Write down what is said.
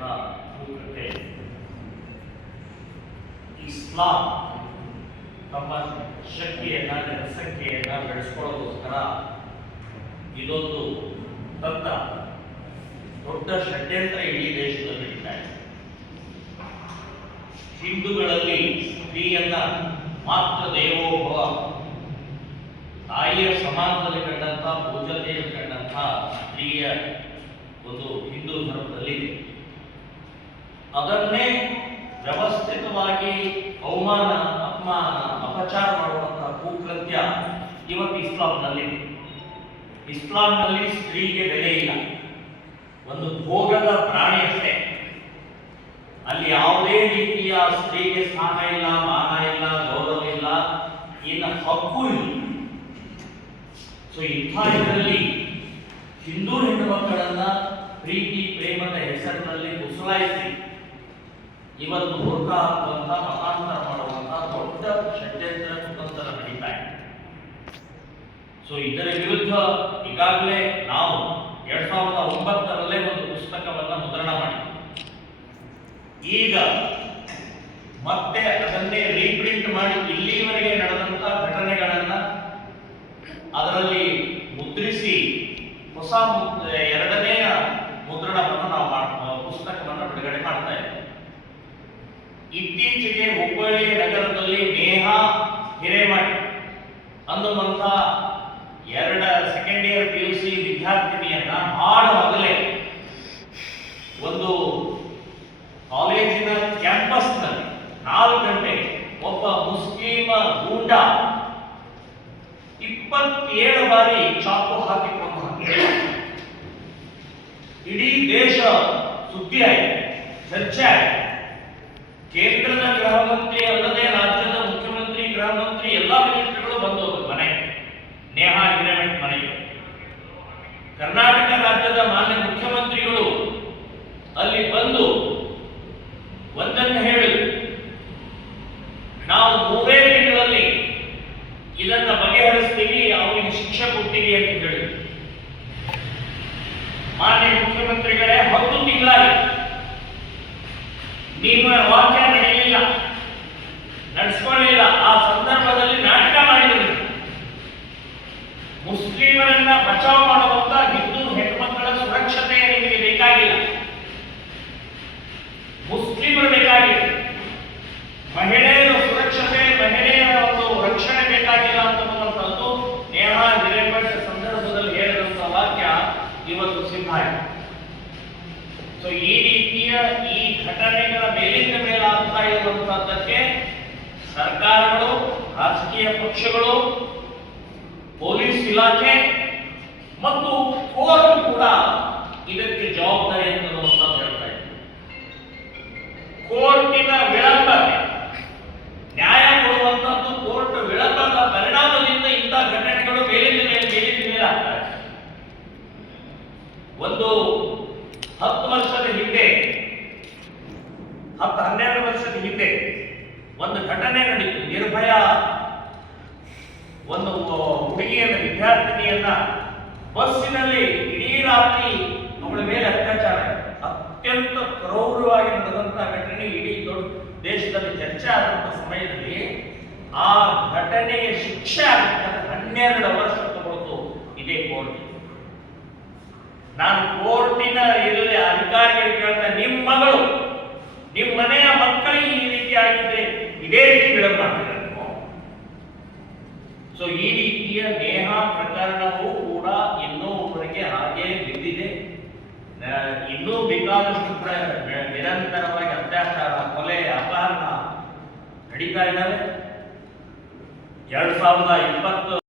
ಮಾಡಿರುವಂತಹ ಭೂಕೃತೆ ಇಸ್ಲಾಂ ತಮ್ಮ ಶಕ್ತಿಯನ್ನ ಜನಸಂಖ್ಯೆಯನ್ನ ಬೆಳೆಸ್ಕೊಳ್ಳೋದಕ್ಕೋಸ್ಕರ ಇದೊಂದು ತಂತ್ರ ದೊಡ್ಡ ಷಡ್ಯಂತ್ರ ಇಡೀ ದೇಶದಲ್ಲಿ ನಡೀತಾ ಇದೆ. ಹಿಂದೂಗಳಲ್ಲಿ ಸ್ತ್ರೀಯನ್ನ ಮಾತ್ರ ದೇವೋಭವ ತಾಯಿಯ ಸಮಾನದಲ್ಲಿ ಕಂಡಂತ ಪೂಜತೆಯಲ್ಲಿ ಕಂಡಂತ ಸ್ತ್ರೀಯ ಒಂದು ಹಿಂದೂ ಧರ್ಮದಲ್ಲಿದೆ. ಅದನ್ನೇ ವ್ಯವಸ್ಥಿತವಾಗಿ ಅವಮಾನ, ಅಪಮಾನ, ಅಪಚಾರ ಮಾಡುವಂತಹ ಕುಕೃತ್ಯ ಇವತ್ತು ಇಸ್ಲಾಂನಲ್ಲಿದೆ. ಇಸ್ಲಾಂನಲ್ಲಿ ಸ್ತ್ರೀಗೆ ಬೆಲೆ ಇಲ್ಲ, ಒಂದು ಭೋಗದ ಪ್ರಾಣಿ ಅಷ್ಟೇ. ಅಲ್ಲಿ ಯಾವುದೇ ರೀತಿಯ ಸ್ತ್ರೀಗೆ ಸ್ಥಾನ ಇಲ್ಲ, ಮಾನ ಇಲ್ಲ, ಗೌರವ ಇಲ್ಲ, ಇನ್ನು ಹಕ್ಕು ಇಲ್ಲ. ಸೊ ಇಂಥ ಇದರಲ್ಲಿ ಹಿಂದೂ ಹೆಣ್ಣು ಮಕ್ಕಳನ್ನ ಪ್ರೀತಿ ಪ್ರೇಮದ ಹೆಸರಿನಲ್ಲಿ ಕುಸಲಾಯಿಸಿ ಇವತ್ತು ಬುರ್ಖಾ ಹಾಕುವಂತ, ಮತಾಂತರ ಮಾಡುವಂತ ದೊಡ್ಡ ಷಡ್ಯಂತ್ರ ಕುತಂತ್ರ ನಡೀತಾ ಇದೆ. ಸೊ ಇದರ ವಿರುದ್ಧ ಈಗಾಗಲೇ ನಾವು 2009ರಲ್ಲೇ ಒಂದು ಪುಸ್ತಕವನ್ನ ಮುದ್ರಣ ಮಾಡಿದ್ವಿ. ಈಗ ಮತ್ತೆ ಅದನ್ನೇ ರೀಪ್ರಿಂಟ್ ಮಾಡಿ ಇಲ್ಲಿವರೆಗೆ ನಡೆದಂತ ಘಟನೆಗಳನ್ನ ಅದರಲ್ಲಿ ಮುದ್ರಿಸಿ ಹೊಸ ಎರಡನೆಯ ಮುದ್ರಣವನ್ನು ನಾವು ಪುಸ್ತಕವನ್ನು ಬಿಡುಗಡೆ ಮಾಡ್ತಾ ಇದ್ದೇವೆ. ಇತ್ತೀಚೆಗೆ ಹುಬ್ಬಳ್ಳಿ ನಗರದಲ್ಲಿ ನೇಹಾ ಹಿರೇಮಠ್ ಅನ್ನುವಂಥ ಸೆಕೆಂಡ್ ಇಯರ್ PUC ವಿದ್ಯಾರ್ಥಿನಿಯನ್ನ ಹಾಡು ಹಗಲೇ ಒಂದು ಕಾಲೇಜಿನ ಕ್ಯಾಂಪಸ್ನಲ್ಲಿ 4 ಗಂಟೆಗೆ ಒಬ್ಬ ಮುಸ್ಲಿಮ ಗೂಂಡ 27 ಬಾರಿ ಚಾಕು ಹಾಕಿಕೊಂಡು ಇಡೀ ದೇಶ ಸುದ್ದಿ ಆಗಿದೆ, ಚರ್ಚೆ ಆಗಿದೆ. ಕೇಂದ್ರದ ಗೃಹ ಮಂತ್ರಿ ಅಲ್ಲದೆ ರಾಜ್ಯದ ಮುಖ್ಯಮಂತ್ರಿ, ಗೃಹ ಮಂತ್ರಿ ಎಲ್ಲಾ ಮಿನಿಸ್ಟರ್ಗಳು ಬಂದು ಮನೆಗೆ, ನೇಹಾ ಹಿರೇಮಠ್ ಮನೆಗೆ. ಕರ್ನಾಟಕ ರಾಜ್ಯದ ಮಾನ್ಯ ಮುಖ್ಯಮಂತ್ರಿಗಳು ಅಲ್ಲಿ ಬಂದು ಒಂದನ್ನು ಹೇಳಿದ್ರು, ನಾವು 3 ತಿಂಗಳಲ್ಲಿ ಇದನ್ನ ಬಗೆಹರಿಸ್ತೀವಿ, ಅವರಿಗೆ ಶಿಕ್ಷೆ ಕೊಡ್ತೀವಿ ಅಂತ ಹೇಳಿದ್ರು. ಮಾನ್ಯ ಮುಖ್ಯಮಂತ್ರಿಗಳೇ 10 ತಿಂಗಳಾಗಿ ನಿಮ್ಮ ವಾಕ್ಯ ನಡೆಯಲಿಲ್ಲ, ನಡೆಸ್ಕೊಳ್ಳಿಲ್ಲ. ಆ ಸಂದರ್ಭದಲ್ಲಿ ನಾಟಕ ಮಾಡಿದರು. ಮುಸ್ಲಿಮರನ್ನ ಬಚಾವ್ ಮಾಡುವಂತ ಹಿಂದೂ ಹೆಣ್ಮಕ್ಕಳ ಸುರಕ್ಷತೆ ನಿಮಗೆ ಬೇಕಾಗಿಲ್ಲ, ಮುಸ್ಲಿಮರು ಬೇಕಾಗಿದೆ. ಮಹಿಳೆಯರ ಸುರಕ್ಷತೆ, ಮಹಿಳೆಯರ ಒಂದು ರಕ್ಷಣೆ ಬೇಕಾಗಿಲ್ಲ ಅಂತಕ್ಕಂಥದ್ದು ನೇಹಾ ಹಿರೇಮಠ್ ಸಂದರ್ಭದಲ್ಲಿ ಹೇಳಿದಂತಹ ವಾಕ್ಯ ಇವತ್ತು ಸಿದ್ಧ ಆಗಿದೆ. ಸೊ ಈ ರೀತಿಯ ಈ ಘಟನೆಗಳ ಮೇಲಿಂದ ಮೇಲಾಗ್ತಾ ಇರುವಂತಹದ್ದಕ್ಕೆ ಸರ್ಕಾರಗಳು, ರಾಜಕೀಯ ಪಕ್ಷಗಳು, ಪೊಲೀಸ್ ಇಲಾಖೆ ಮತ್ತು ಕೋರ್ಟ್ ಕೂಡ ಇದಕ್ಕೆ ಜವಾಬ್ದಾರಿ ಅನ್ನುವಂಥದ್ದು ಹೇಳ್ತಾ ಇದೆ. ಕೋರ್ಟಿನ ವಿಳಂಬತೆ, ನ್ಯಾಯ ಕೊಡುವಂತದ್ದು ಕೋರ್ಟ್ ವಿಳಂಬದ ಪರಿಣಾಮದಿಂದ ಇಂಥ ಘಟನೆಗಳು ಮೇಲಿಂದ ಮೇಲೆ ಆಗ್ತಾ ಇದೆ. ಒಂದು 10 ವರ್ಷದ ಹಿಂದೆ, 12 ವರ್ಷದ ಹಿಂದೆ ಒಂದು ಘಟನೆ ನಡೀತು. ನಿರ್ಭಯ ಒಂದು ಹುಡುಗಿಯನ್ನ, ವಿದ್ಯಾರ್ಥಿನಿಯನ್ನ ಬಸ್ಸಿನಲ್ಲಿ ಇಡೀ ರಾತ್ರಿ ಅವಳ ಮೇಲೆ ಅತ್ಯಾಚಾರ, ಅತ್ಯಂತ ಕ್ರೌರ್ಯವಾಗಿ ನಡೆದಂತಹ ಘಟನೆ ಇಡೀ ದೊಡ್ಡ ದೇಶದಲ್ಲಿ ಚರ್ಚೆ ಆದಂತಹ ಸಮಯದಲ್ಲಿ ಆ ಘಟನೆಗೆ ಶಿಕ್ಷೆ ಆಗಬೇಕಾದ್ರೆ 12 ವರ್ಷ ತಗೊಳ್ತು ಇದೇ ಕೋರ್ಟ್. ನಾನು ಕೋರ್ಟಿನ ಇರಲಿ ಅಧಿಕಾರಿಗಳಿಗೆ ಕೇಳ್ತಾ, ನಿಮ್ಮ ಮಗಳು, ನಿಮ್ಮ ಮನೆಯ ಮಕ್ಕಳಿಗೆ ಈ ರೀತಿ ಆಗಿದ್ರೆ ಇದೇ ರೀತಿ ವಿಳಂಬ ಮಾಡ್ತಾರೆ. ಸೊ ಈ ರೀತಿಯ ನೇಹಾ ಪ್ರಕರಣವು ಕೂಡ ಇನ್ನೂವರೆಗೆ ಹಾಗೆ ಬಿದ್ದಿದೆ. ಇನ್ನೂ ಬೇಕಾದಷ್ಟು ನಿರಂತರವಾಗಿ ಅತ್ಯಾಚಾರ, ಕೊಲೆ, ಅಪಹರಣ ನಡೀತಾ ಇದ್ದಾವೆ. 2020